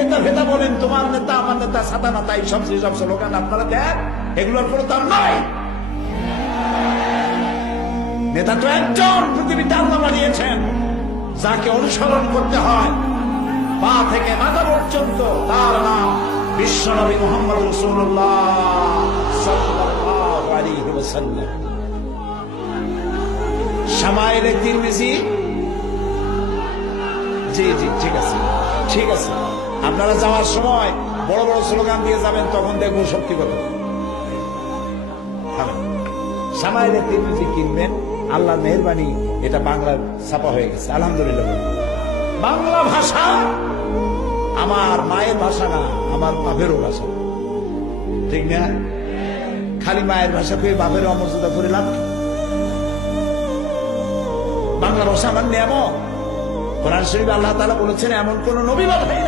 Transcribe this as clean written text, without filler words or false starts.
নেতা ফেতা বলেন, তোমার নেতা আমার নেতা সাদা নেতা, এইসব যেসব স্লোগান আপনারা দেন, এগুলোর কোনো দাম নাই। নেতা তো একজন পৃথিবীতে আল্লাহ বানিয়েছেন, যাকে অনুসরণ করতে হয় পা থেকে মাথা পর্যন্ত, তার নাম বিশ্বনবী মুহাম্মদ রাসূলুল্লাহ সাল্লাল্লাহু আলাইহি ওয়াসাল্লাম। শামাইলে তিরমিজি, জি জি ঠিক আছে ঠিক আছে, আপনারা যাওয়ার সময় বড় বড় স্লোগান দিয়ে যাবেন, তখন দেখবো সত্যি কথা। শামাইলে তিরমিজি কিনবেন, আল্লাহর মেহেরবানি এটা বাংলার ছাপা হয়ে গেছে, আলহামদুলিল্লাহ। বাংলা ভাষা আমার মায়ের ভাষা না, আমার বাপেরও ভাষা, ঠিক না? খালি মায়ের ভাষা পেয়ে বাপের অমর্যাদা করে লাভ কি? বাংলা ভাষা আমার নিয়ামত। কোরআন শরীফে আল্লাহ তাআলা বলেছেন, এমন কোন নবী বা ভাই